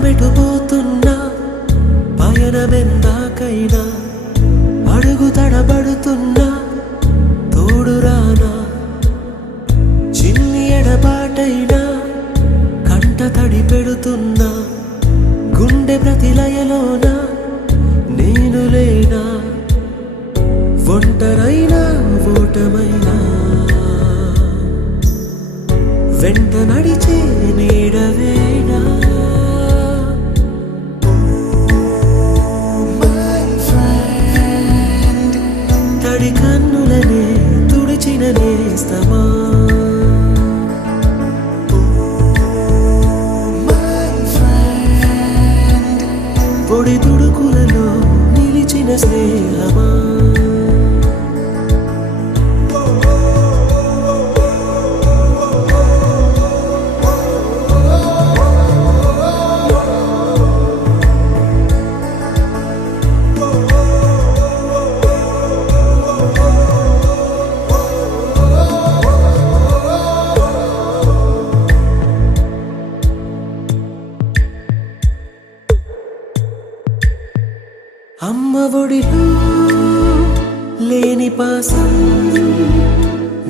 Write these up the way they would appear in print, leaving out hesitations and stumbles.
ప్రాణమెటుపోతున్నా పయనమెందాకైనా అడుగు తడబడుతున్నా తోడురానా చిన్ని ఎడబాటైనా కంట తడి పెడుతున్నా గుండె ప్రతిలయలోన నేను లేనా ఒంటరైనా ఓటమైనా వెంట నడిచే నీడవేనా తడి కన్నులనే తుడిచిన నేస్తమా పొడి తుడుకులలో నిలిచిన స్నేహమా అమ్మ ఒడిలో లేని పాసం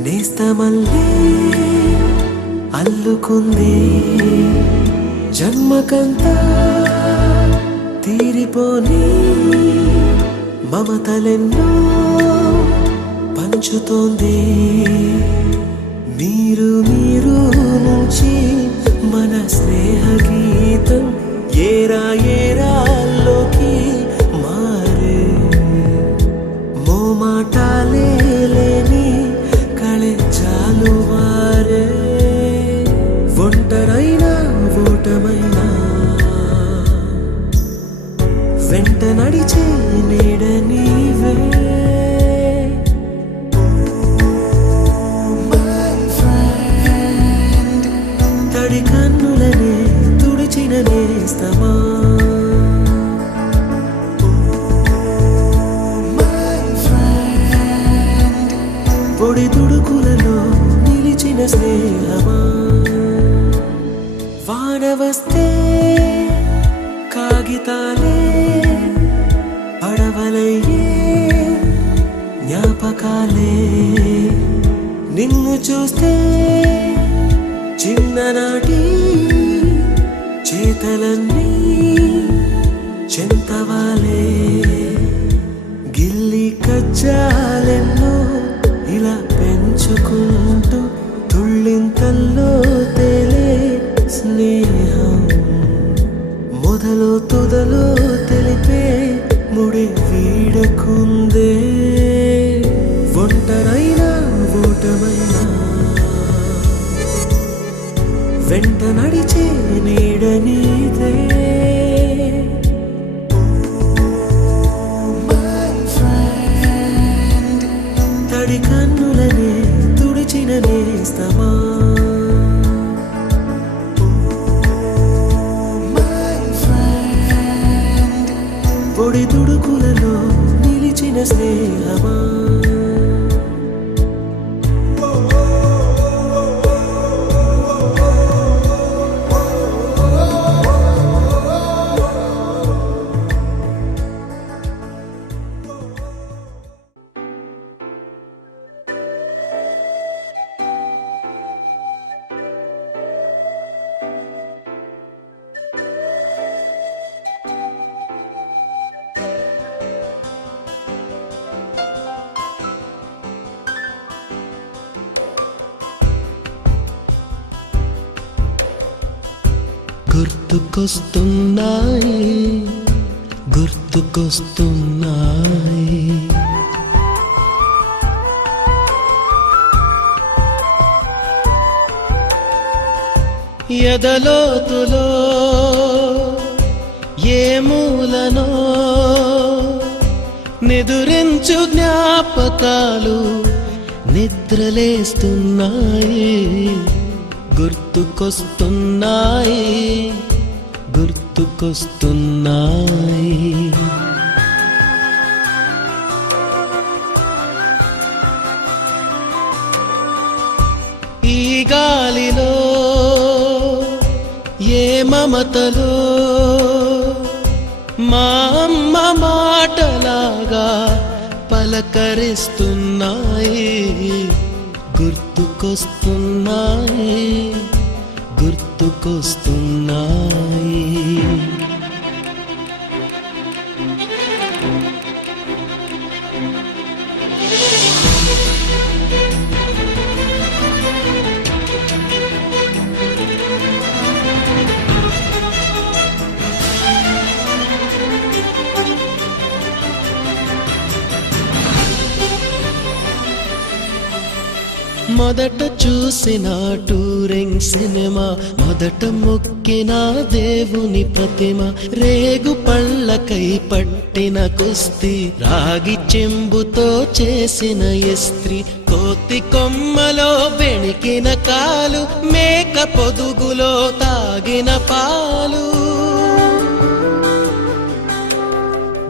నేస్తమల్లే అల్లుకుంది జన్మకంతా తీరిపోని మమతలెన్నో పంచుతోంది మీరు నుంచి మన స్నేహ గీతం ఏరా ఏరాల్లోకి మాటాలే లేని కళెచ్చాలు వారే ఒంటరైనా ఓటమైనా వెంట నడిచే నీడ నీవే తడి కన్నులనే తుడిచిన నేస్తమా పొడి తుడుకులలో నిలిచిన స్నేహమా వాన వస్తే కాగితాలే పడవలయ్యే జ్ఞాపకాలే నిన్ను చూస్తే చిన్ననాటి చేతలన్నీ చెంతవాలే గిల్లి కజ్జాలెన్నో ఇలా పెంచుకుంటూ తుళ్ళింతల్లో తేలే స్నేహం మొదలు తుదలో తెలిపే ముడి వీడకుందే ఒంటరైనా ఓటమైనా వెంట నడిచే నీడ నీదే తడి కన్నులనే తుడిచిన నేస్తమా పొడి తుడుకులలో నిలిచిన స్నేహమా గుర్తుకొస్తున్నాయి గుర్తుకొస్తున్నాయి ఎదలోతులో ఏ మూలనో నిదురించు జ్ఞాపకాలు నిద్రలేస్తున్నాయి గుర్తుకొస్తున్నాయి గుర్తుకొస్తున్నాయి ఈ గాలిలో ఏ మమతలో మా అమ్మ మాటలాగా పలకరిస్తున్నాయి, గుర్తుకొస్తున్నాయి, గుర్తుకొస్తున్నాయి. మొదట చూసిన టూరింగ్ సినిమా, మొదట మొక్కిన దేవుని ప్రతిమ, రేగు పళ్ళకై పట్టిన కుస్తీ, రాగి చెంబుతో చేసిన ఇస్త్రీ, కోతి కొమ్మలో బెణికిన కాలు, మేక పొదుగులో తాగిన పాలు,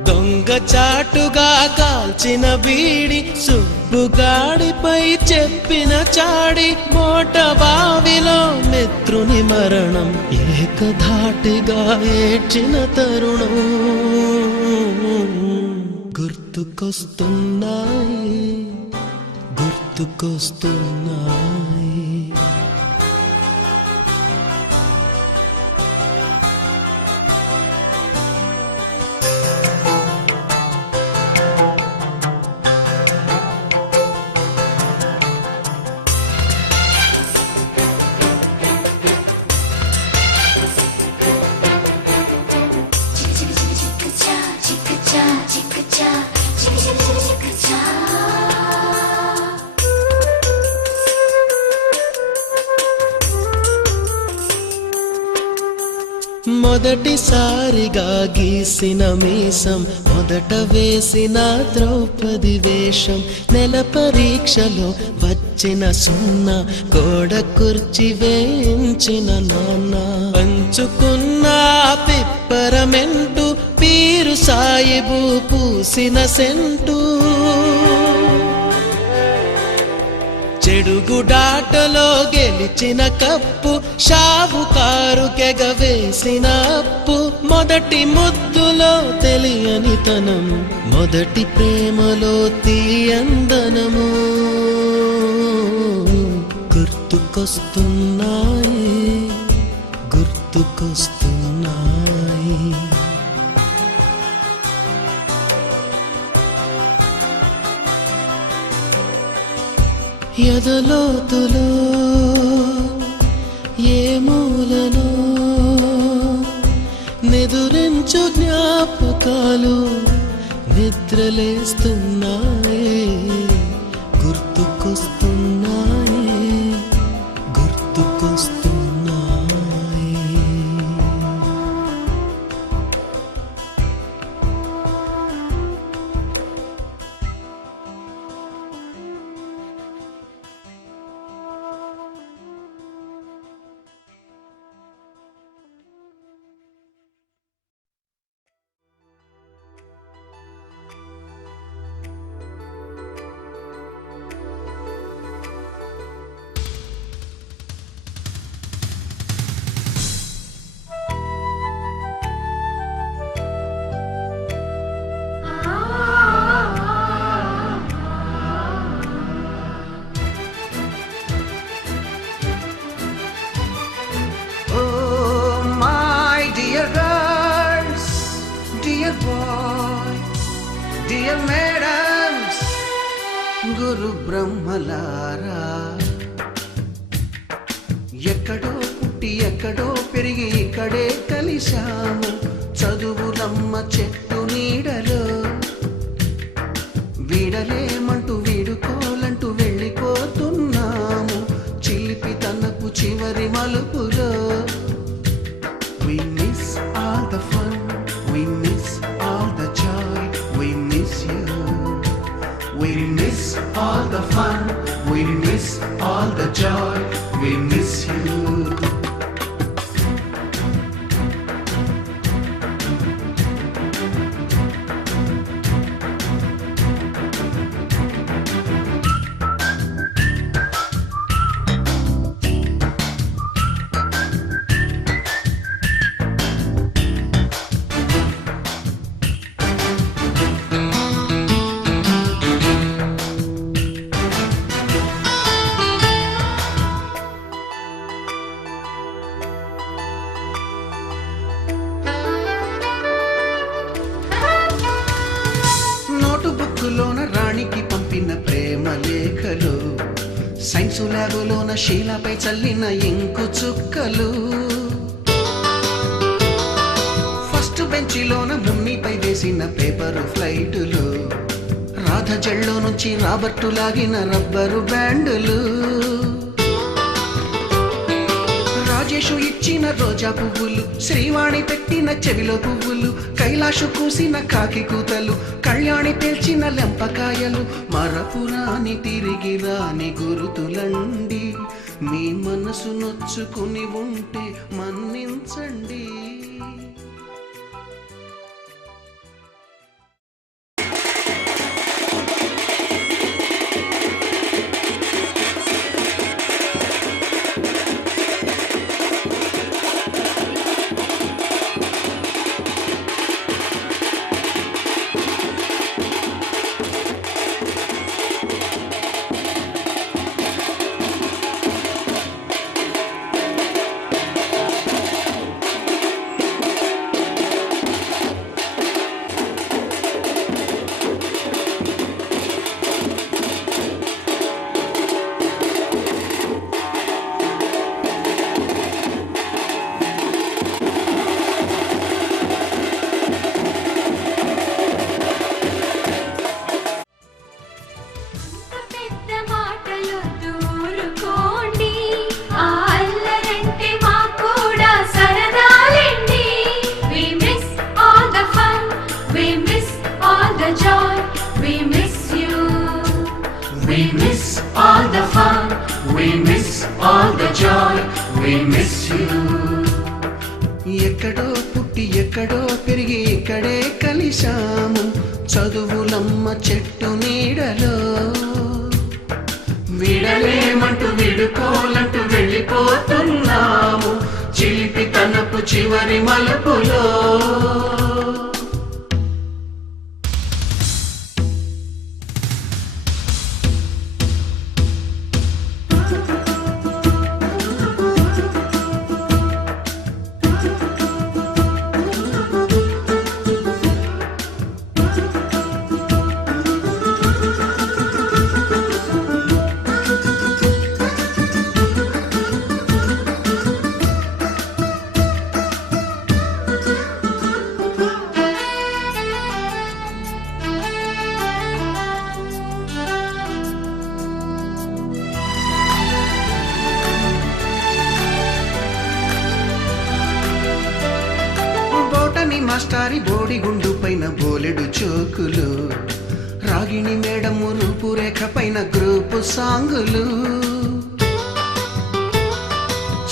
దొంగ చాటుగా కాల్చిన బీడి, సుబ్బుగాడిపై చెప్పిన చాడి, మోట బావిలో మిత్రుని మరణం, ఏకధాటిగా ఏడ్చిన తరుణం గుర్తుకొస్తున్నాయి, గుర్తుకొస్తున్నాయి. మొదటిసారిగా గీసిన మీసం, మొదట వేసిన ద్రౌపది వేషం, నెల పరీక్షలో వచ్చిన సున్నా, గోడ కుర్చీ వేయించిన నాన్న, పంచుకున్న పిప్పరమెంటు, పీరు సాయిబు పూసిన సెంటు, చెడుగుడాటలో గెలిచిన కప్పు, షావుకారు కెగవేసిన అప్పు, మొదటి ముద్దులో తెలియని తనం, మొదటి ప్రేమలో తీయందనము గుర్తుకొస్తున్నాయి, గుర్తుకొస్తున్నాయి. ఎదలోతులో ఏ మూలను నిదురించు జ్ఞాపకాలు నిద్రలేస్తున్నాయి, గుర్తుకొస్తున్నాయి, గుర్తుకొస్తున్నాయి. Dear madams, గురు బ్రహ్మలారా, ఎక్కడో పుట్టి ఎక్కడో పెరిగి ఇక్కడే కలిశాము, చదువులమ్మ చెట్టు నీడలో, వీడలేమంటూ వీడుకోలంటూ వెళ్ళిపోతున్నాము, చిలిపి తనకు చివరి మలుపులో. We miss all the fun, we miss all the joy, we miss you. We miss all the fun, we miss all the joy, we miss you. చుక్కలు, సైన్సు ల్యాబులోన శీలపై చల్లిన ఇంకు చుక్కలు, ఫస్ట్ బెంచిలోన మున్నిపై వేసిన పేపరు ఫ్లైటులు, రాధ జల్లో నుంచి రాబర్టు లాగిన rubber బ్యాండులు, Rajesh ఇచ్చిన రోజా పువ్వులు, శ్రీవాణి పెట్టిన చెవిలో పువ్వులు, కైలాషు కూసిన కాకి కూతలు, కళ్యాణి పేల్చిన లెంపకాయలు, మరపురాని తిరిగి రాని గురుతులండి. మీ మనసు నొచ్చుకుని ఉంటే మన్నించండి. We miss all the fun, we miss all the joy, we miss you. ఎక్కడో పుట్టి ఎక్కడో పెరిగి ఇక్కడే కలిశాము, చదువులమ్మ చెట్టు నీడలో. విడలేమంటూ విడుకోలంటూ వెళ్ళిపోతున్నాము, చిలిపి తనపు చివరి మలుపులో. మాస్టారి బోడిగుండు పైన బోలెడు చోకులు, రాగిణి మేడము రూపురేఖ పైన గ్రూపు సాంగులు,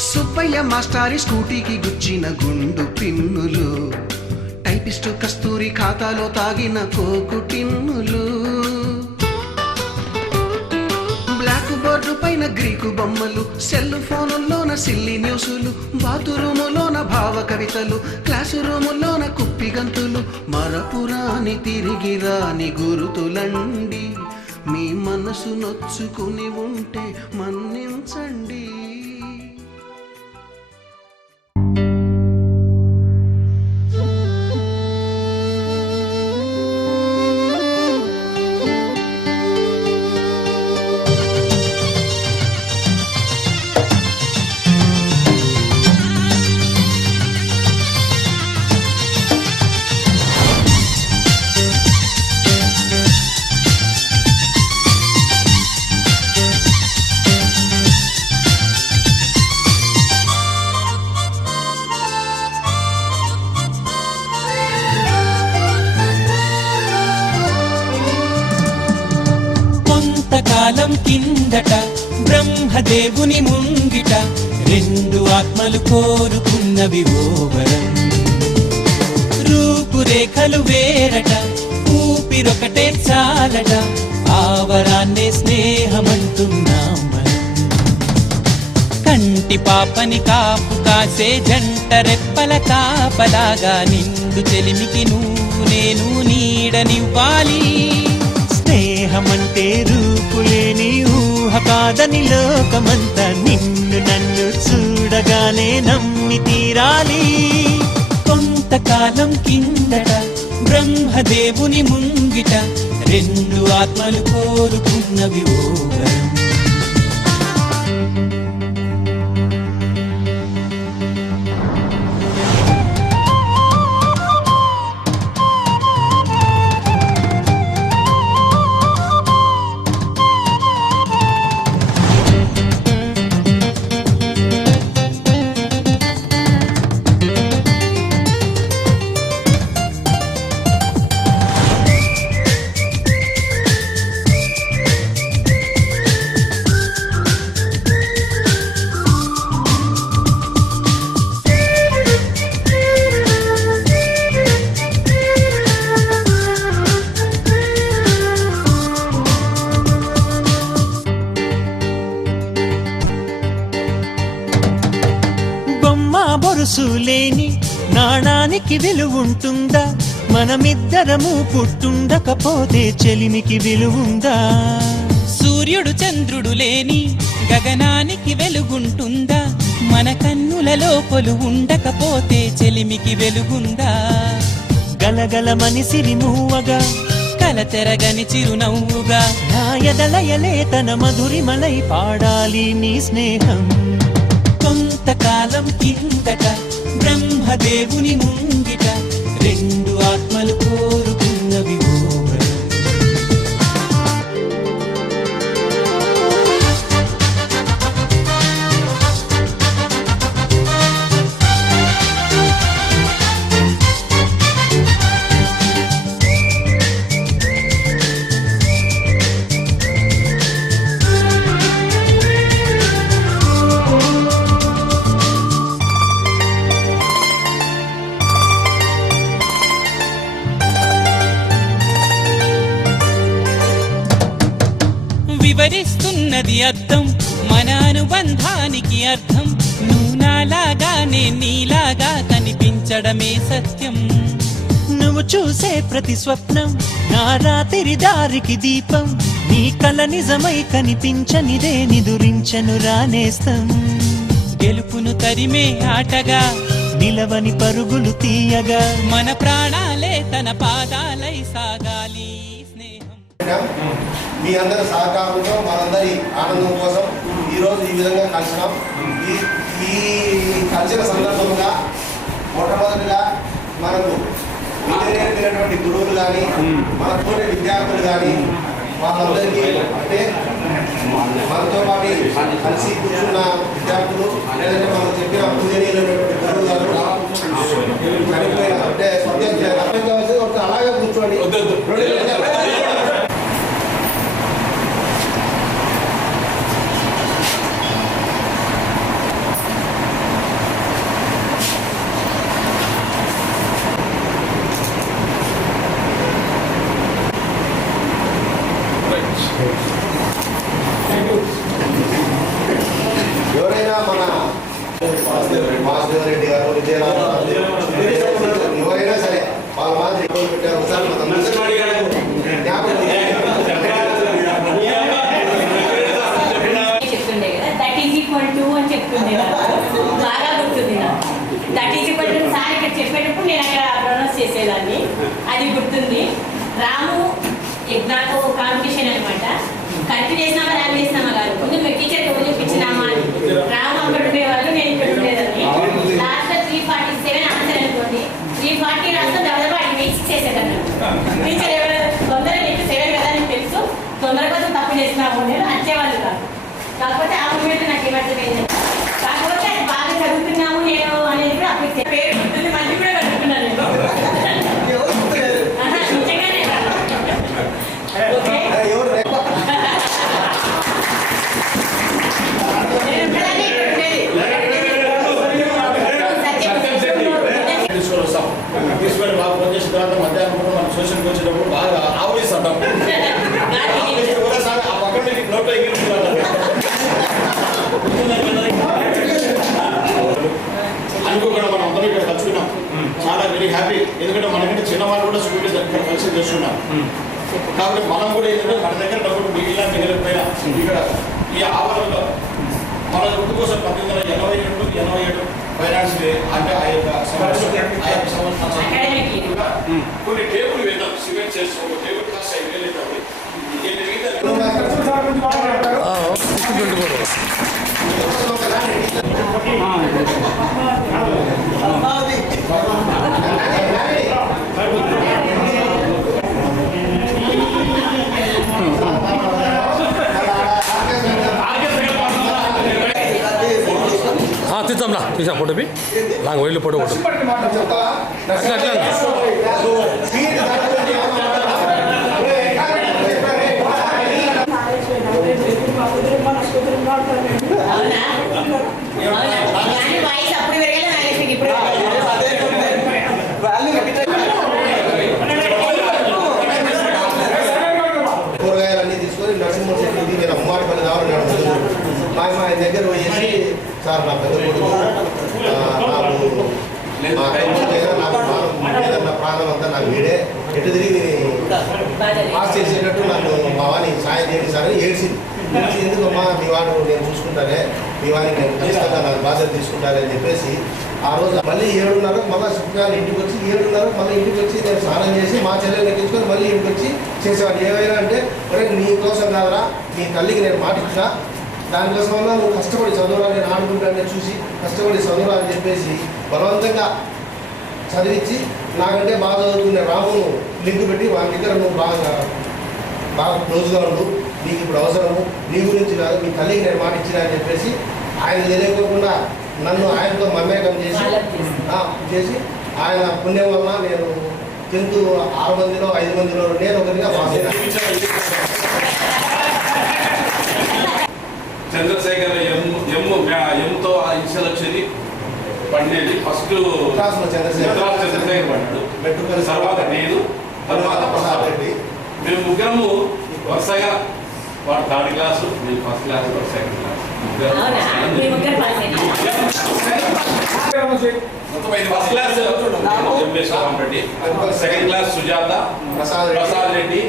సుబ్బయ్య మాస్టారి స్కూటీకి గుచ్చిన గుండు పిన్నులు, టైపిస్టు కస్తూరి ఖాతాలో తాగిన కోకు టిన్నులు, బ్లాక్ బోర్డు పైన గ్రీకు బొమ్మలు, సెల్ ఫోనుల్లోన సిల్లి న్యూసులు, బాతురూములోన భావ కవితలు, క్లాసు రూములోన కుప్పి గంతులు, మరపురాని తిరిగి రాని గురుతులండి. మీ మనసు నొచ్చుకుని ఉంటే మన్నించండి. కాలం కిందట బ్రహ్మదేవుని ముంగిట రెండు ఆత్మలు కోరుకున్నవి ఓవరం, రూపురేఖలు వేరట ఊపిరొకటే చాలట, ఆవరాన్నే స్నేహమంటున్నాం మనం. కంటి పాపని కాపు కాసే జంట రెప్పల కాపలాగా నిండు చెలిమికి నువ్వు నేను నీడనివ్వాలి. స్నేహమంటే రూపులేని ఊహ కాదని లోకమంతా నిన్ను నన్ను చూడగానే నమ్మి తీరాలి. కొంతకాలం కిందట బ్రహ్మదేవుని ముంగిట రెండు ఆత్మలు కోరుకున్నవి ఓ వరం. బొరుసు లేని నాణానికి విలువుంటుందా? మనమిద్దరము పుట్టుండకపోతే చెలిమికి విలువుందా? సూర్యుడు చంద్రుడు లేని గగనానికి వెలుగుంటుందా? మన కన్నులలో కొలువు ఉండకపోతే చెలిమికి వెలుగుందా? గలగలమని సిరిమూవగా కలతెరగని చిరునవ్వుగా నా ఎదలయలే తన మధురిమలై పాడాలి నీ స్నేహం. కొంతకాలం కిందట బ్రహ్మదేవుని ముంగిట రెండు ఆత్మలు కోరుకున్నవి ఓ వరం. వివరిస్తున్నది అర్థం మన అనుబంధానికి అర్థం. నువ్వు నాలాగా నేను నీలాగా కనిపించడమే సత్యం. నువ్వు చూసే ప్రతి స్వప్నం నా రాత్రి దారికి దీపం. నీ కల నిజమై కనిపించనిదే నిదురించను రానేస్తం. గెలుపును తరిమే ఆటగా నిలవని పరుగులు తీయగా మన ప్రాణాలే తన పాదాలై సాగాలి స్నేహం. మీ అందరి సహకారంతో మనందరి ఆనందం కోసం ఈరోజు ఈ విధంగా కలిసినాం. ఈ కలిసిన సందర్భంగా మొట్టమొదటిగా మనకు నేర్పినటువంటి గురువులు కానీ మనతో విద్యార్థులు కానీ వాళ్ళందరికీ అంటే మనతో పాటు కలిసి కూర్చున్న విద్యార్థులు లేదంటే మనం చెప్పిన పూజనీయులైనటువంటి గురువు గారు చనిపోయిన అంటే స్వర్గం అలాగే కూర్చోండి. ఎవరైనా మన వాసుదేవరెడ్డి గారు విజయనాథ్ ఎవరైనా సరే వాళ్ళ మాదిరి పెట్టారు ఒకసారి చెప్తుండే కదా దట్ ఈజ్ ఈక్వల్ టు అని చెప్తుండే బాగా గుర్తుంది నాకు. That is equal to sir ఇక్కడ చెప్పేటప్పుడు నేను అక్కడ ప్రొనౌన్స్ చేసేదాన్ని, అది గుర్తుంది. రాము నాకు కాంపిటీషన్ అనమాట. కరెక్ట్ చేసినామా ర్యామ్ చేసినామా కాదు, ముందు మీ టీచర్ ఎవరు చూపించినామా అని. రాము అక్కడ ఉండేవాళ్ళు, నేను ఇక్కడ ఉండేదాన్ని. లాస్ట్ 347 ఆన్సర్ అనుకోండి, 340 రాస్తే దాదాపు 8 చేసేదాన్ని. టీచర్ ఎవరు తొందరగా నీకు 7 కదా నీకు తెలుసు, తొందర కోసం తప్పు చేసినాము నేను వచ్చేవాళ్ళు కాదు. కాకపోతే ఆ మూమెంట్ నాకు ఏమర్థమైంది, కాకపోతే అది బాగా చదువుతున్నాము నేను అనేది కూడా అప్పుడు పేరు గుర్తుంది, మళ్ళీ కూడా కట్టుకున్నాను నేను. నిజంగానే ఓకే. తీసుకొని బాగా ఫోన్ చేసిన తర్వాత మధ్యాహ్నం కూడా మనం సోషల్కి వచ్చేటప్పుడు బాగా ఆవలిస్తుంటాం. కూడా సార్ ఆ పక్కన నోట్లో అనుకోకుండా మనం అందరూ ఇక్కడ కలుసుకున్నాం. చాలా వెరీ హ్యాపీ. ఎందుకంటే మనకంటే చిన్నవాళ్ళు కూడా స్కూల్ ఇక్కడ కలిసి చేస్తున్నాం. కాబట్టి మనం కూడా ఏంటంటే మన దగ్గర డబ్బులు మిగిలిన మిగిలిపోయినా ఇక్కడ ఈ ఆవరణలో మన గుర్తు కోసం 1982, 87 ఫైనాన్స్ డే అంటే ఆ యొక్క సంవత్సరం అకాడమిక్ ఇయర్. కొన్ని టేబుల్ వేద్దాం. సిమెంట్ చేసి ఒక టేబుల్ కాస్ట్ 5,000 అవుతుంది. దీన్ని మిగతా తీద్దాంలా తీసా ఫోటో లాంగ్ వైల్డ్ ఫోటో కొట్టు అట్లా అట్లా అవునా? అవునా? కానీ వాయిస్ అప్పుడు పెరగలే, నాగేశ్వరికి ఇప్పుడు కూరగాయలన్నీ తీసుకొని నరసింహ చెట్టు నేను అమ్మాడిపల్లి రావాలన్నాడు. మా దగ్గర పోయేసి సార్ నా పెద్ద కొడుకు నా ప్రాణం అంతా నాకు వీడే ఎటు తిరిగి పాస్ చేసేటట్టు నన్ను మా వాడిని సాయం చేయండి సార్ అని ఏడ్చింది. ఎందుకమ్మా మీ వాడు నేను చూసుకుంటానే, మీ వాడిని నేను ఖచ్చితంగా నాకు బాధ్యత తీసుకుంటానని చెప్పేసి ఆ రోజు మళ్ళీ 7:30 మళ్ళీ శుక్రవారం ఇంటికి వచ్చి 7:30 మళ్ళీ ఇంటికి వచ్చి నేను స్నానం చేసి మా చెల్లెలు ఎక్కించుకొని మళ్ళీ ఇంటికి వచ్చి చేసేవాడు. ఏమైనా అంటే ఒరే నీ కోసం కాదురా, మీ తల్లికి నేను మాట ఇచ్చినా, దానికోసం వల్ల నువ్వు కష్టపడి చదువురా, నేను ఆడుకుంటానే చూసి కష్టపడి చదువురా అని చెప్పేసి బలవంతంగా చదివించి నాకంటే బాగా చదువుతున్న రామును లింక్ పెట్టి వాళ్ళ దగ్గర నువ్వు బాగా క్లోజ్గా ఉండు, నీకు ఇప్పుడు అవసరము, నీ గురించి కాదు మీ తల్లికి నేను మాట ఇచ్చినా అని చెప్పేసి ఆయన తెలియకోకుండా నన్ను ఆయనతో మమేకం చేసి ఆయన పుణ్యం వల్ల నేను 10th 6 మందిలో 5 మందిలో నేను ఒకరిగా పాస్ అయ్యాను. చంద్రశేఖర్ ఎంతో ఇన్షియల్ వచ్చేది పండేది. ఫస్ట్ చంద్రశేఖర్ పడ్డాడు, తర్వాత నేను, తర్వాత ప్రసాద్ రెడ్డి. మేము ముగ్గురము వరుసగా, వాడు 3rd క్లాసు, నేను 1st క్లాస్, వాడు 2nd class. First class MS Reddy, 2nd class Sujatha, Prasad Reddy,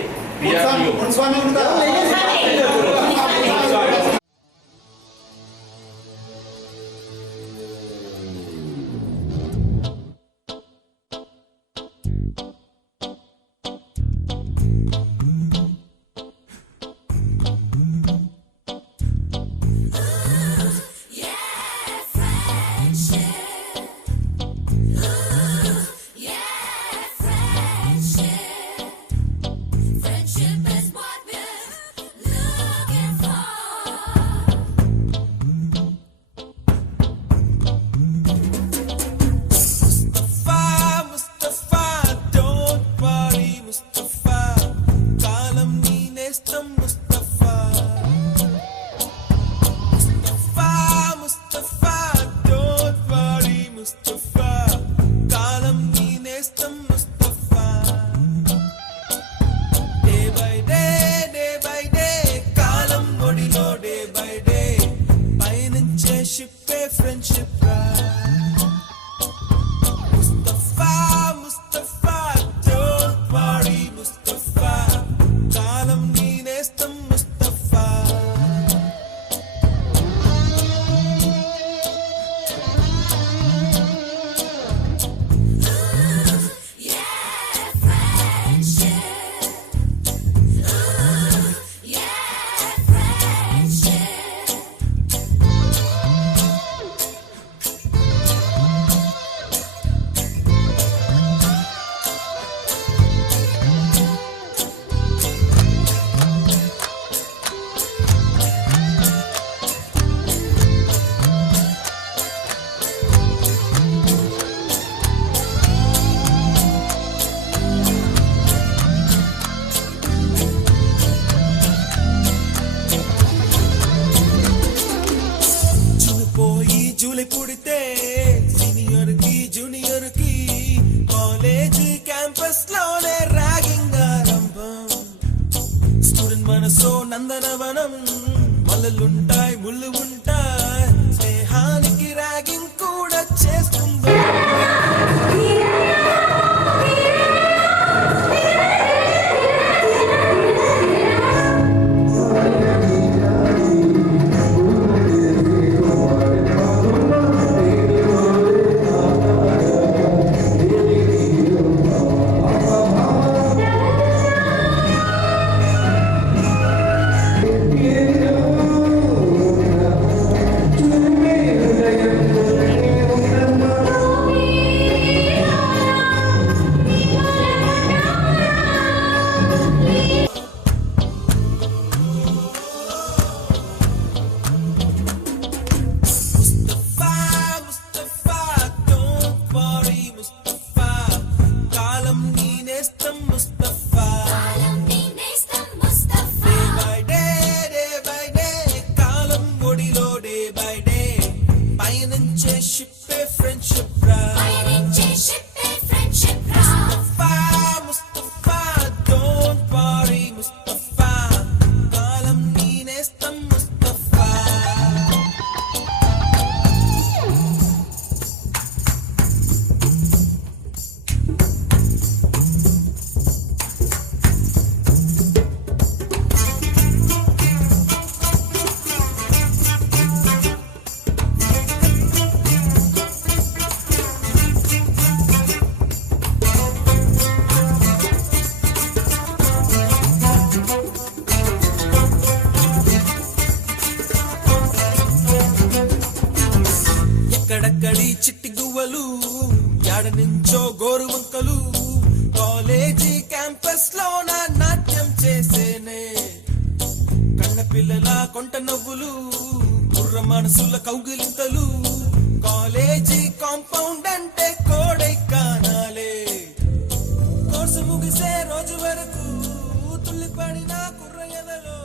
నందనవనం మల్లలుంటాయి ముళ్ళు ఉంటాయి స్నేహానికి ర్యాగింగ్ కూడా చేస్తుందో చిట్టి గువ్వలు యాడ నుంచో గోరు వంకలు కాలేజీ క్యాంపస్ లో నా నాట్యం చేసేనే కన్న పిల్లల కొంట నవ్వులు కుర్ర మనసుల కౌగిలింతలు కాలేజీ కాంపౌండ్ అంటే కోడై కానాలే కోర్సు ముగిసే రోజు వరకు తుల్లిపడిన కుర్ర ఎదలో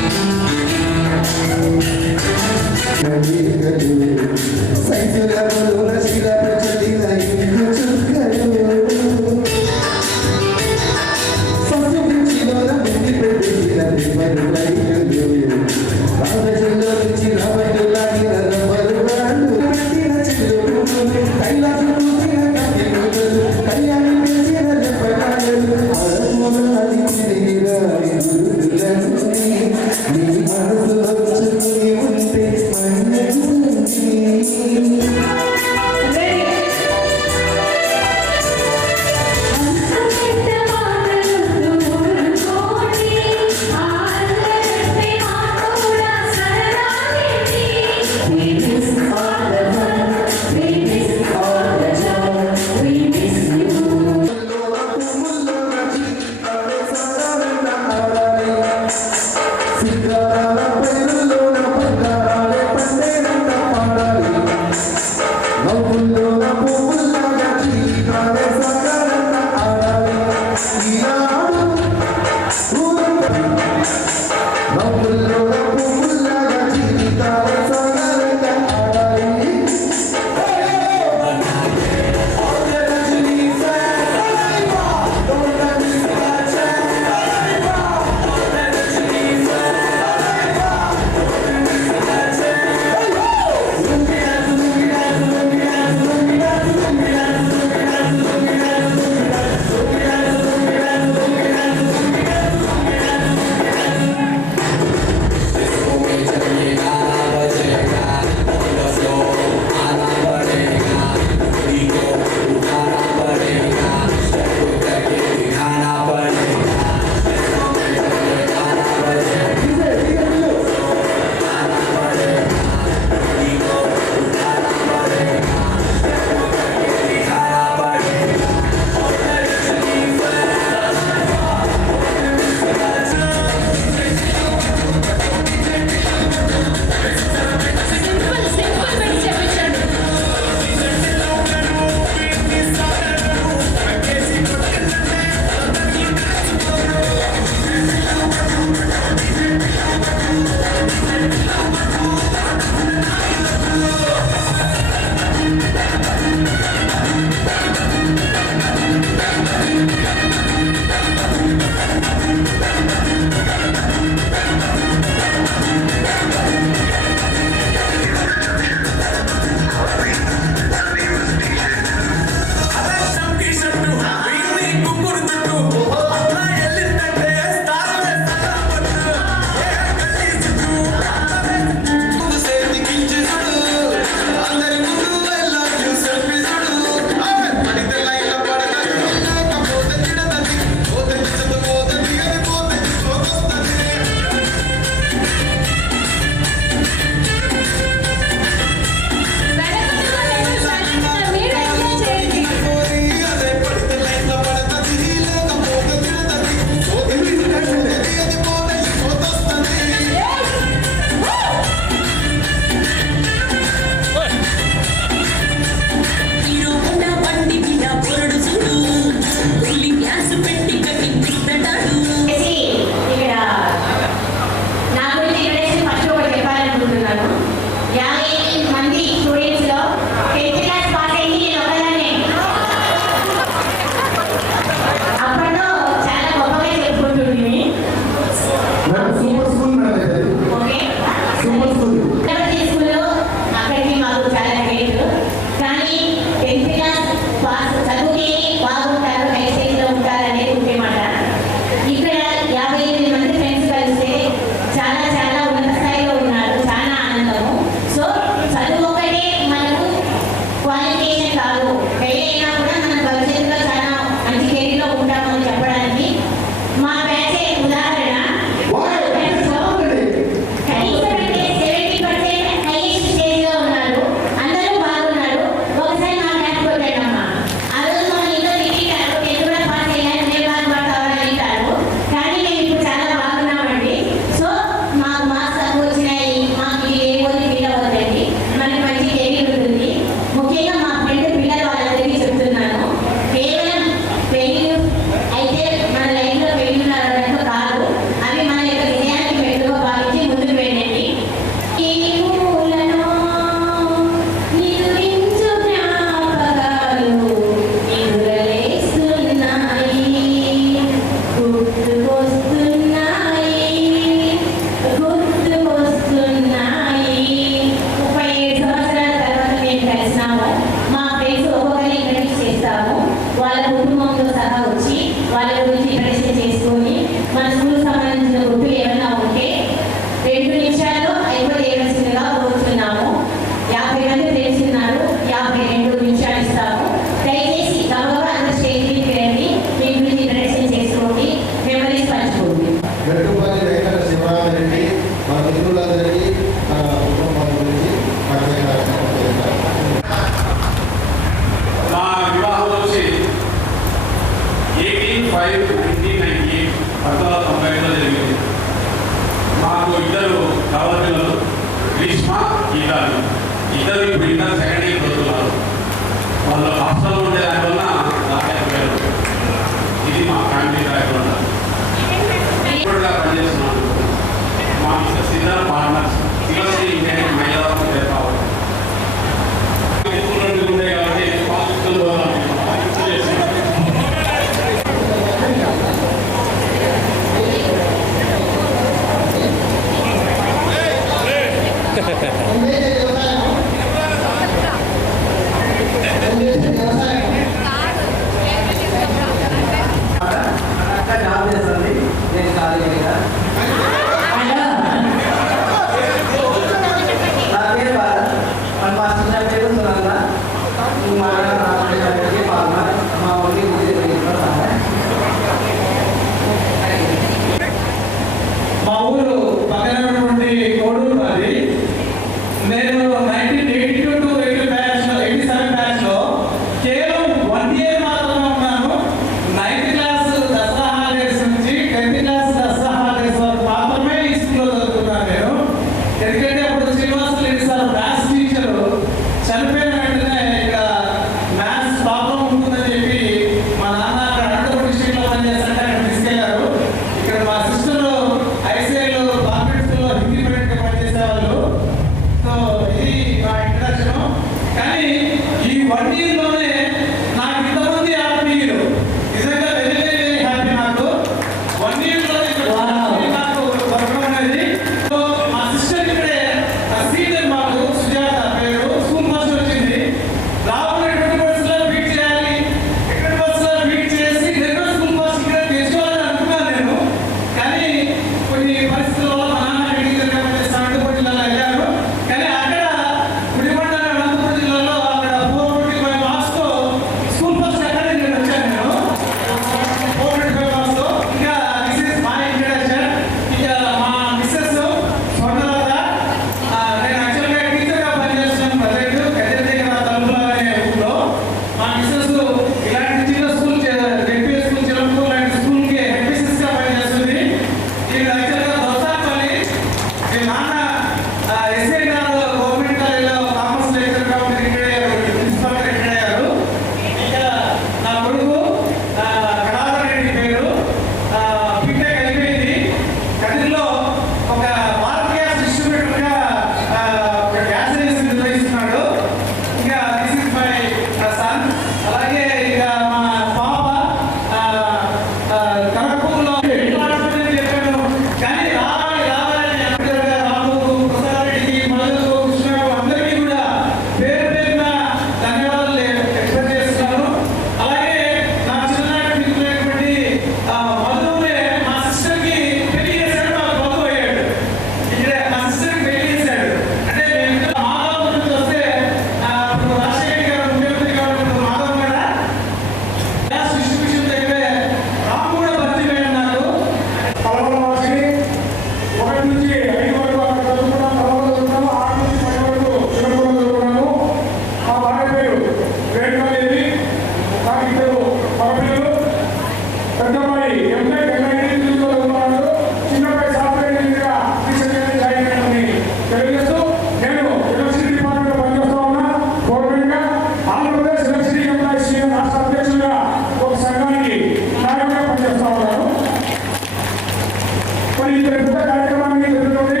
మరి ఇక్కడ పెద్ద కార్యక్రమాన్ని జరుగుతుంది.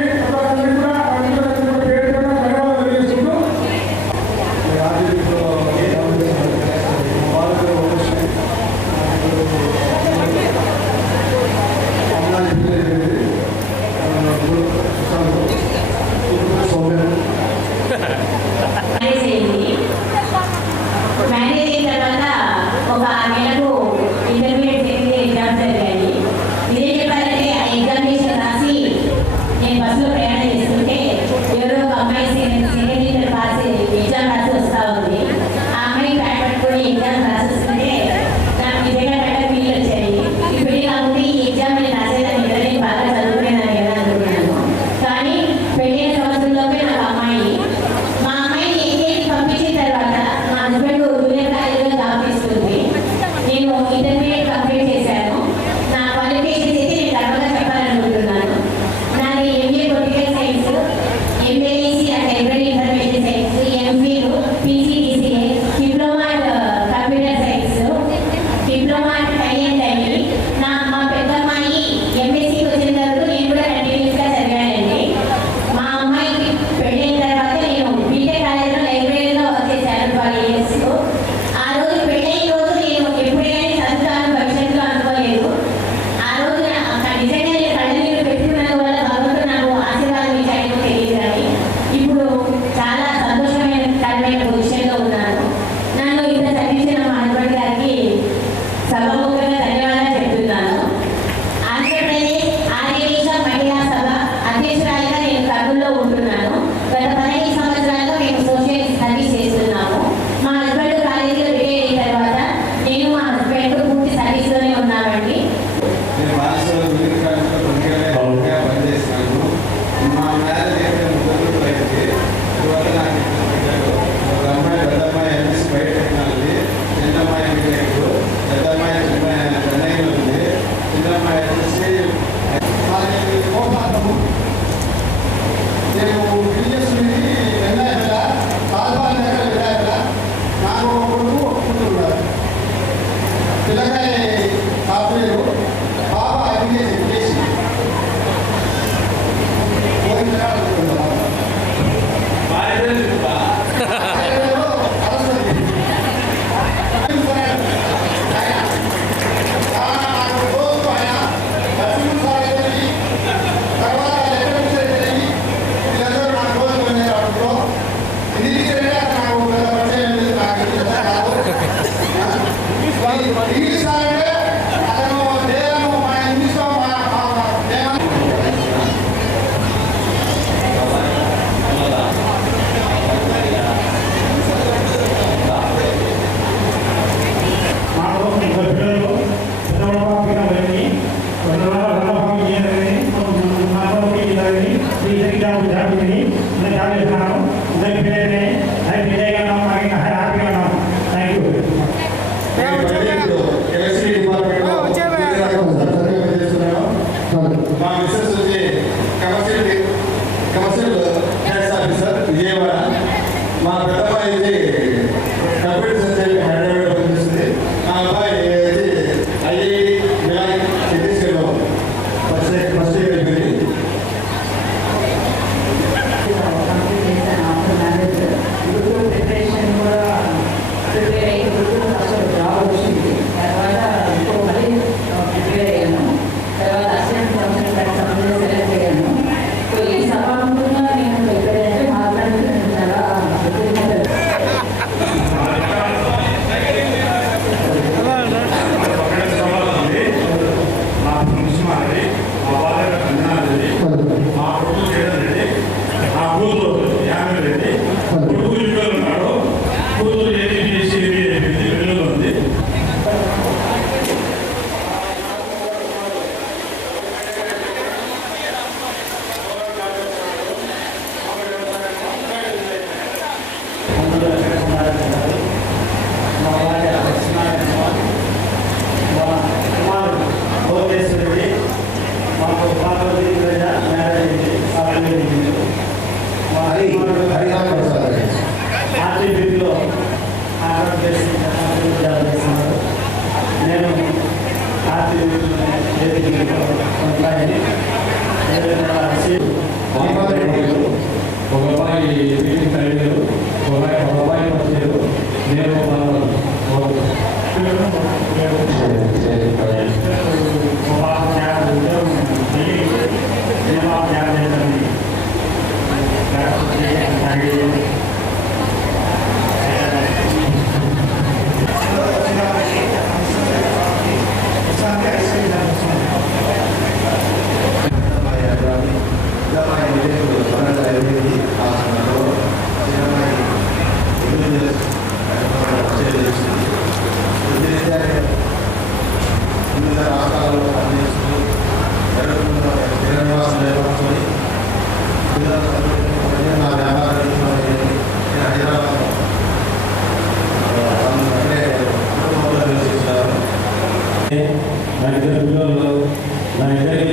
పేరు కూడా ధన్యవాదాలు తెలియజేసుకుంటూ మ్యారేజ్ అయిన తర్వాత ఒక 6 నెలలకు ఇంటర్మీడియట్ ఎగ్జామ్స్ జరిగాయి. ఇదే చెప్పాలంటే ఆ ఎగ్జామినేషన్ రాసి నేను బస్సులో ప్రయాణం చేస్తుంటే ఎవరో ఒక అమ్మాయి సెకండ్ ఇంటర్ పాస్ ఎగ్జామ్ రాసి వస్తూ ఉంది. ఆ అమ్మాయి బ్యాట్ పట్టుకొని ఎగ్జామ్ రాసి వస్తుంటే నాకు నిజంగా కట్ట ఫీల్ వచ్చాయి. ఇప్పుడు కాకుండా ఈ ఎగ్జామ్ నేను రాసేదాన్ని కదా, నేను బాగా చదువుకునేదాన్ని కదా అనుకున్నాను. కానీ పెళ్ళైన సంవత్సరంలోపే నాకు అమ్మాయి మా అమ్మాయిని ఎంగేజ్కి పంపించిన తర్వాత మా హస్బెండ్ జూనియర్ కాలేజీలో జాబ్ తీసుకుంది. నేను ఇంటర్మీడియట్ కంప్లీట్ చేశాను. నా క్వాలిఫికేషన్స్ అయితే నేను గర్వంగా చెప్పాలనుకుంటున్నాను. నాది MA political science, MAC and library information science, MPhil, PGDCA, diploma computer science, diploma tie and dye. మా పెద్దమ్మాయి ఎంఎస్సీకి వచ్చిన తర్వాత నేను కూడా కంటిన్యూస్గా చదివానండి. మా అమ్మాయికి పెళ్ళైన తర్వాత నేను బీటెక్ కాలేజీలో లైబ్రరీలో వర్క్ చేశాను 12 years. ఆ రోజు పెళ్ళైన రోజు నేను ఎప్పుడైనా చదువుతాను భవిష్యత్తులో అనుకోలేదు. ఆ రోజు నిజంగా నేను కళ్ళనీళ్ళు పెట్టుకున్నందు వల్ల భగవంతుడు నాకు ఆశీర్వాదం ఇచ్చాడేమో తెలియదు. కానీ ఇప్పుడు చాలా సంతోషకరమైన పొజిషన్లో ఉన్నాను. నన్ను ఇంత చదివించిన మా హస్బెండ్ గారికి సభాముఖంగా ధన్యవాదాలు చెప్తున్నాను. ఆంధ్రప్రదేశ్ ఆర్యవైశ్య మహిళా సభ అధ్యక్షురాలిగా నేను కర్నూలులో ఉంటున్నాను. గత 15 సంవత్సరాలుగా మేము సోషల్ సర్వీస్ చేస్తున్నాము. మా హస్బెండ్ కాలేజీలో రిటైర్ అయిన తర్వాత నేను మా హస్బెండ్ పూర్తి సర్వీస్లోనే ఉన్నామండి. నేను బాలసోలో జూనియర్ కాలేజీలో పొలిటికల్గా పనిచేస్తున్నాను. మా మ్యారేజ్ అయితే 3 అయింది. తర్వాత నాకు ఇద్దరు పిల్లలు. ఒక అమ్మాయి పెద్ద అమ్మాయి ఎంఎస్సీ బయో టెక్నాలజీ, చిన్న అమ్మాయి ఎంబీటెక్, పెద్ద అమ్మాయి చెన్నైలో ఉంది, చిన్న అమ్మాయి వచ్చేసి కోపాటము. నేను బిజినెస్ని వెళ్ళాక పాల్పాలు వెళ్ళాక నాకు ఒక కొడుకు ఒప్పుకుంటున్నాడు. పిల్లకాయ కాపీలు బాబా అడిగేసి చేసి మా మిస్సెస్ వచ్చి కమర్షియల్ ట్యాక్స్ ఆఫీసర్ విజయవాడ. మా పెద్దమ్మాయి అయితే కంప్యూటర్ సైన్స్ హైదరాబాద్లో పనిచేస్తుంది. మా అబ్బాయి అయితే ఐఐటి మిలాన్ ఛత్తీస్గఢ్లో ఫస్ట్ ఇయర్ అయిపోయింది.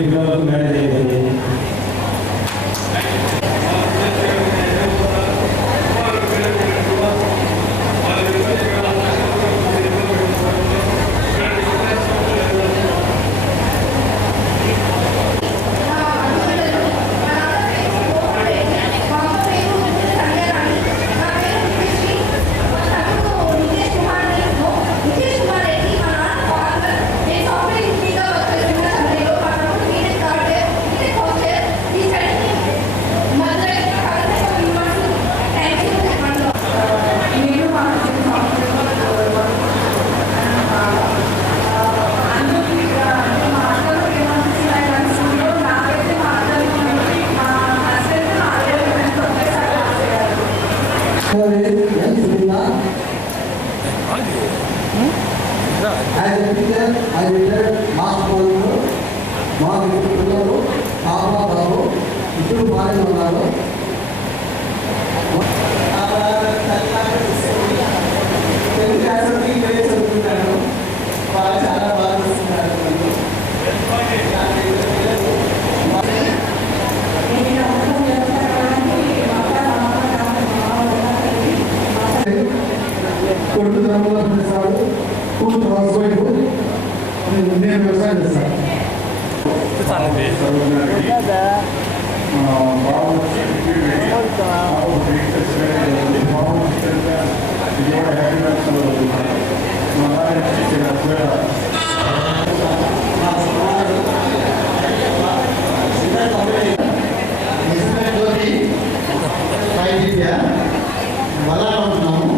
పిల్లలకు మ్యారేజ్ అయిపోయింది. మా పిల్లలు బాబు ఇద్దరు బాగా ఉన్నారు. చదువుకుంటాను, వాళ్ళు చాలా బాగా చూస్తున్నారు. కొడుకు ధర్మంలో చేస్తాడు, కూతురు హౌస్ వైఫ్, నేను వ్యవసాయం చేస్తాను. మళ్ళా ఉంటున్నాము.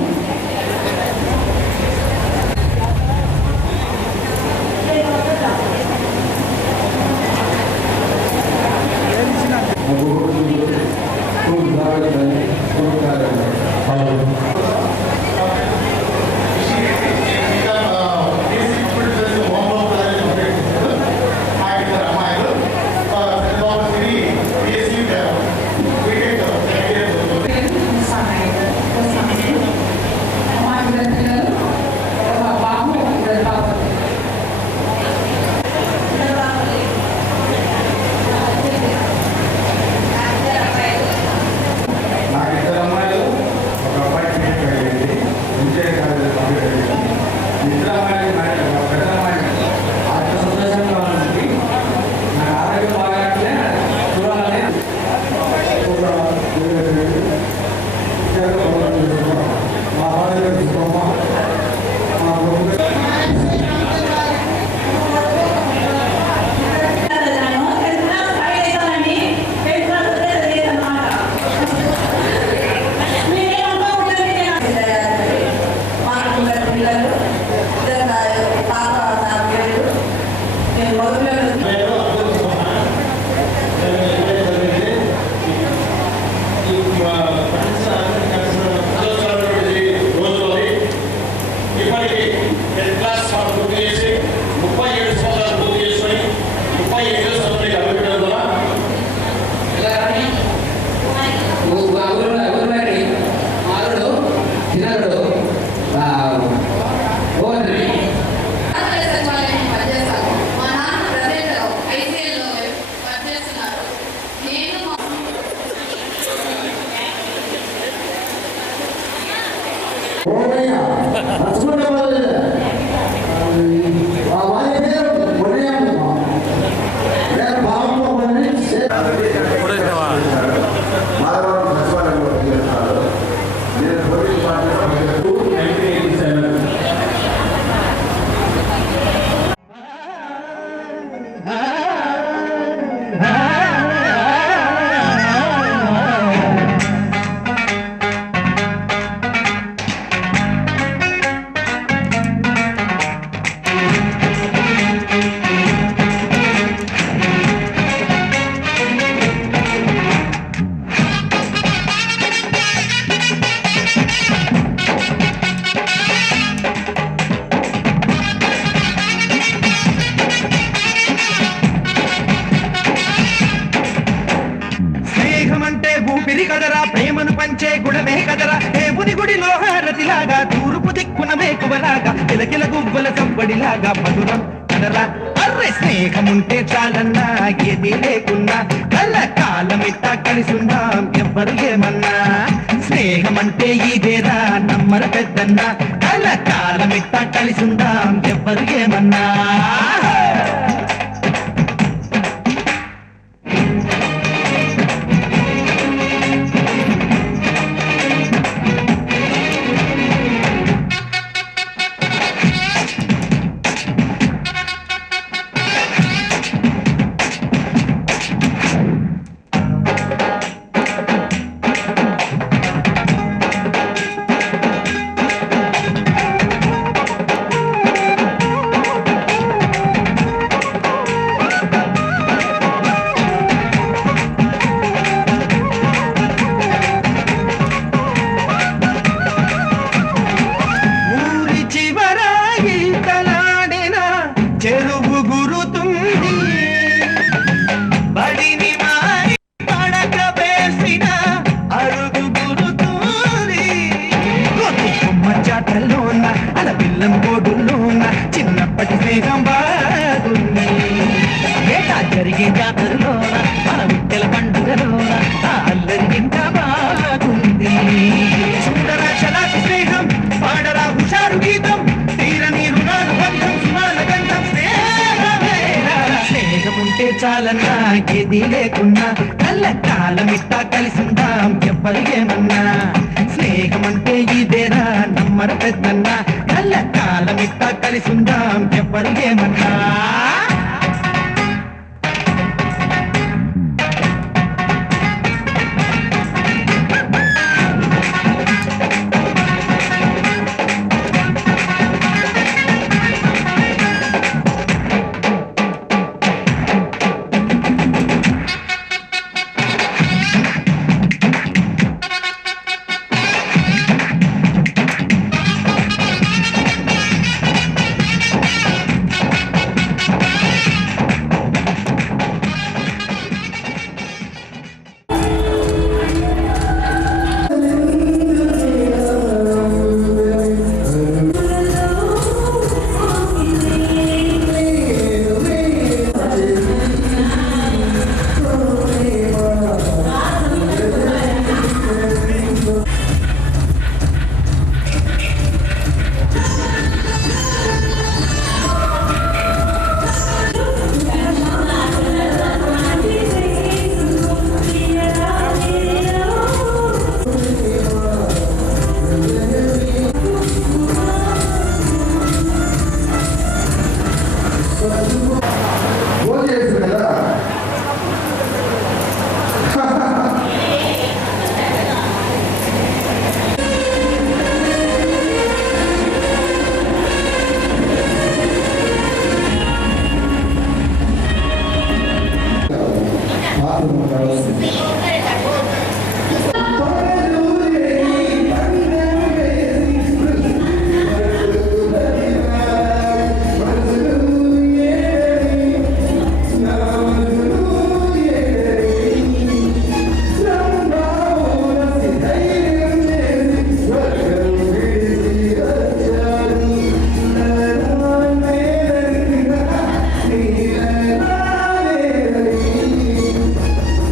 కదరా ప్రేమను పంచే గుణమే కదరా దేవుని గుడిలో హారతిలాగా తూర్పు దిక్కున మేకువలాగా కిలకిల గువ్వల సంబడిలాగా మధురం కదరా అర్రె స్నేహముంటే చాలన్నా ఏది లేకున్నా కళ్ళ కాలమిట్టా కలిసుందాం ఎవ్వరు ఏమన్నా స్నేహమంటే ఇదేరా నమ్మర పెద్దన్నా కళ్ళ కాలమిట్టా కలిసుందాం ఎవ్వరు ఏమన్నా చిన్నప్పటి స్నేహం బాగుంది ఏటా జరిగే జాతరలోన మన విట్టెల పండుగలోన అల్లరి ఇంకా బాగుంది చూడరా చలాకి స్నేహం పాడరా హుషారు గీతం తీరని రుణాలు బంధం సుమాల గంధం స్నేహం ఉంటే చాలన్నా ఏది లేకున్నా కళ్ళ కాలమిట్టా కలిసిందాం ఎవ్వరు ఏమన్నా స్నేహమంటే ఇదేరా నమ్మర పెద్దన్నా కళ్ళ కాలమిట్టా కలిసిందాం ఎవ్వరు ఏమన్నా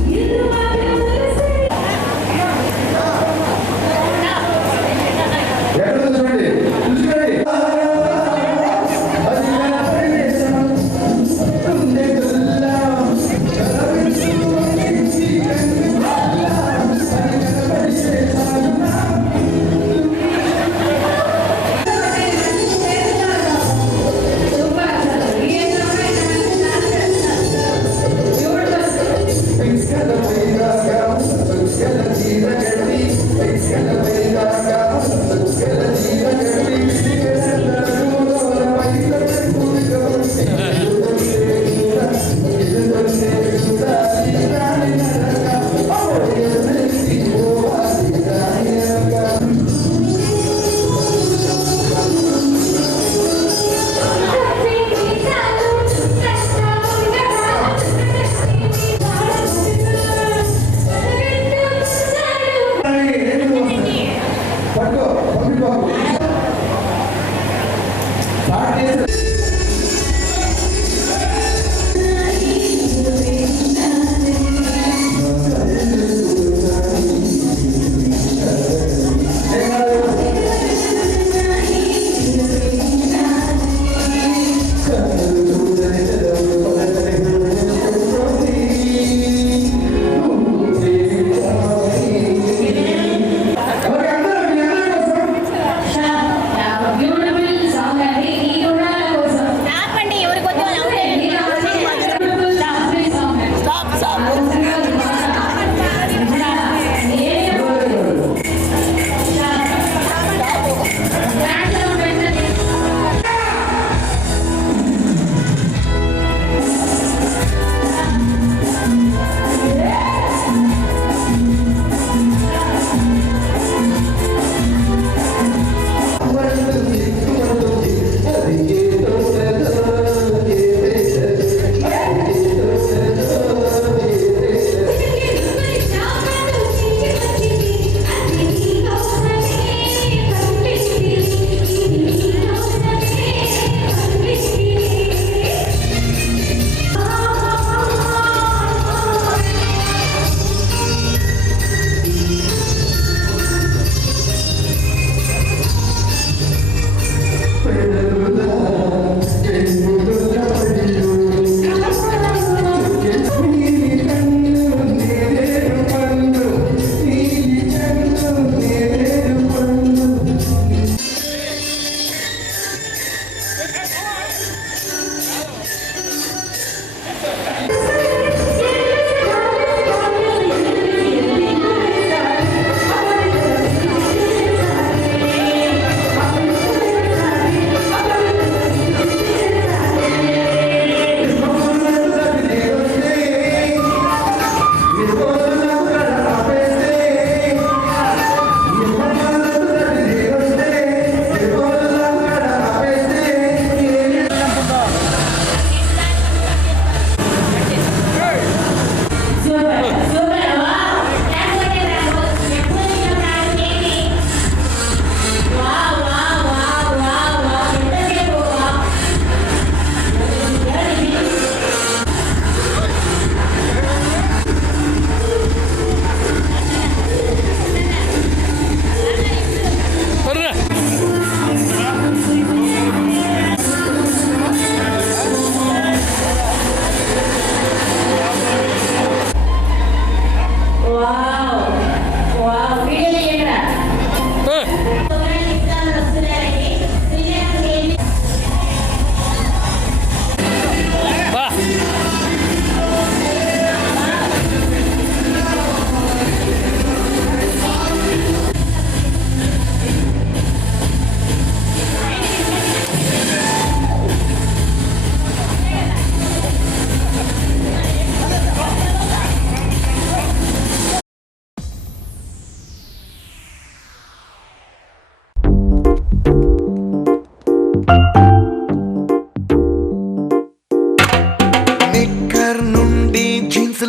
You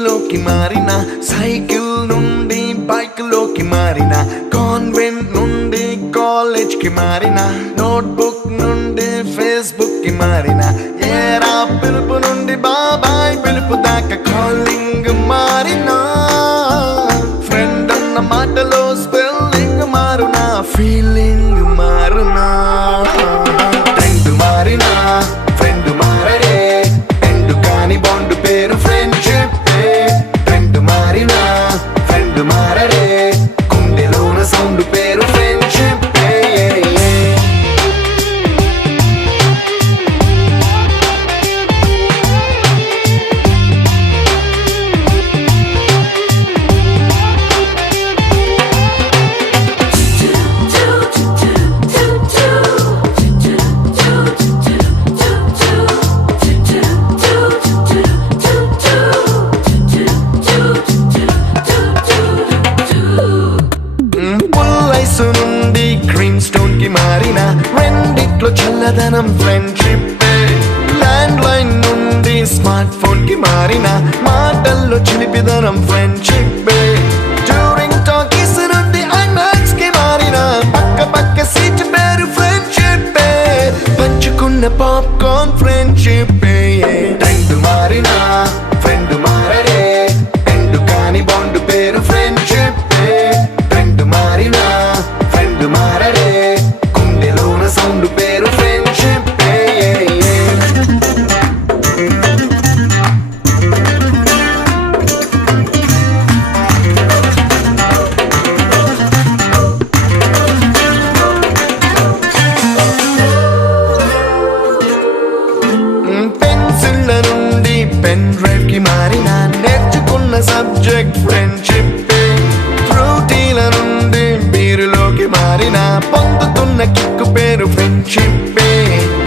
లోకి మారిన, సైకిల్ నుండి బైక్ లోకి మారిన, కాన్వెంట్ నుండి కాలేజ్ కి మారిన, నోట్బుక్ నుండి ఫేస్బుక్ కి మారిన, ఏరా పిలుపు నుండి బాబాయ్ పిలుపు దాకా కాలింగ్ మారిన, ఫ్రెండ్ అన్న మాటలో స్పెల్లింగ్ మారునా, ఫీలింగ్ మారునా, ట్రెండ్ మారినా ఫ్రెండ్ మారడే, ఎండు కాని బాండ్ పేరు ఫ్రెండ్షిప్, ట్రెండ్ మారినా ఫ్రెండ్ మారడే, గుండెలోన సౌండ్ పేరు ఫ్రెండ్షిప్. నుండి గ్రీన్ స్టోన్ కి మారిన, రెండిట్లో చల్లదనం ఫ్రెండ్షిప్, ల్యాండ్ లైన్ నుండి స్మార్ట్ ఫోన్ కి మారిన, మాటల్లో చిలిపిదనం ఫ్రెండ్షిప్, డ్యూరింగ్ టాకీస్ నుండి ఐమాక్స్ కి మారిన, పక్క పక్క సీట్ పేరు ఫ్రెండ్షిప్, పంచుకున్న పాప్కార్న్ ఫ్రెండ్షిప్. ట్రెండ్ మారిన ఫ్రెండ్ మారడే, ఎండు కాని బాండ్ పేరు ఫ్రెండ్షిప్, ట్రెండ్ మారిన ఫ్రెండ్ మారడే, గుండెలోన సౌండ్ పేరు ఫ్రెండ్షిప్. పెన్సిళ్ళ నుండి పెన్ డ్రైవ్ కి మారిన, నేర్చుకున్న సబ్జెక్ట్ ఫ్రెండ్షిప్, ఫ్రూటీల నుండి బీరులోకి మారిన, పొందుతున్న కిక్కు పేరు ఫ్రెండ్షిప్,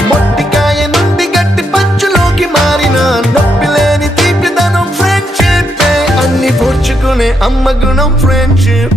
మొట్టికాయ నుండి గట్టి పంచులోకి మారిన, నొప్పి లేని తీపిదనం ఫ్రెండ్షిప్, అన్ని పోర్చుకునే అమ్మ గుణం ఫ్రెండ్షిప్.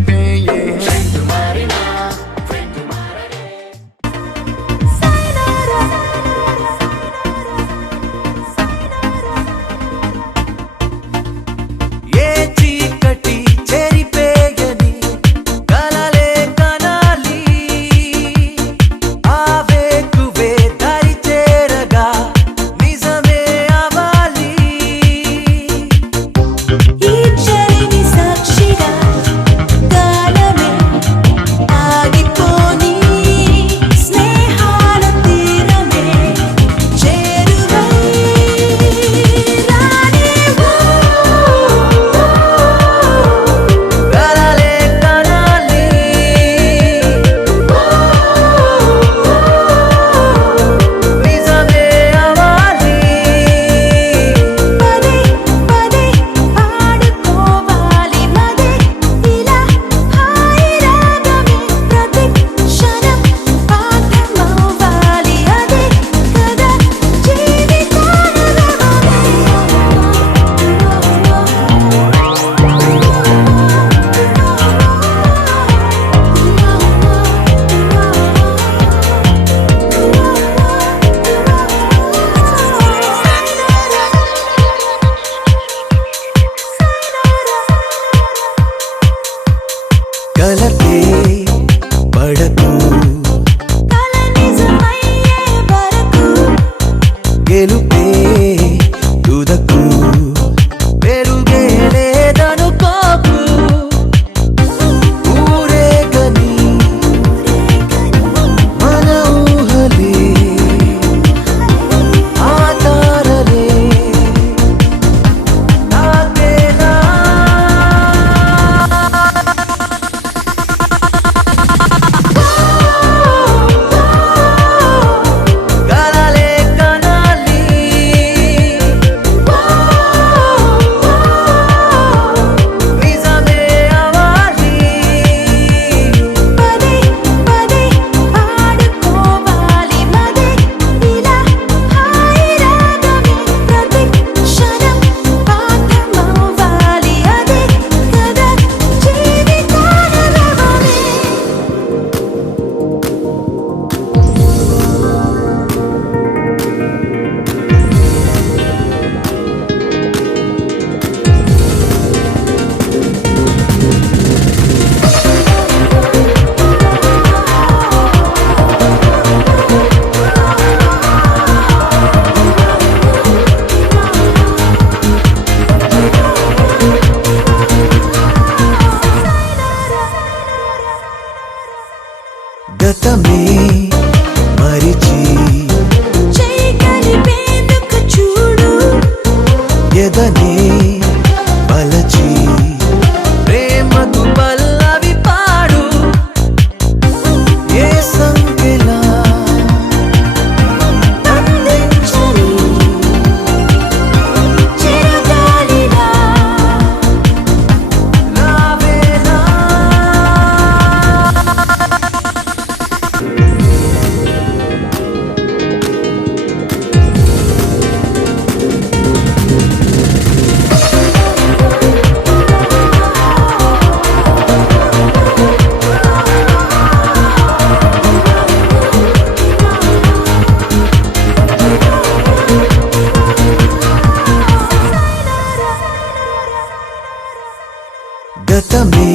ఇష్టమే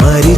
మరి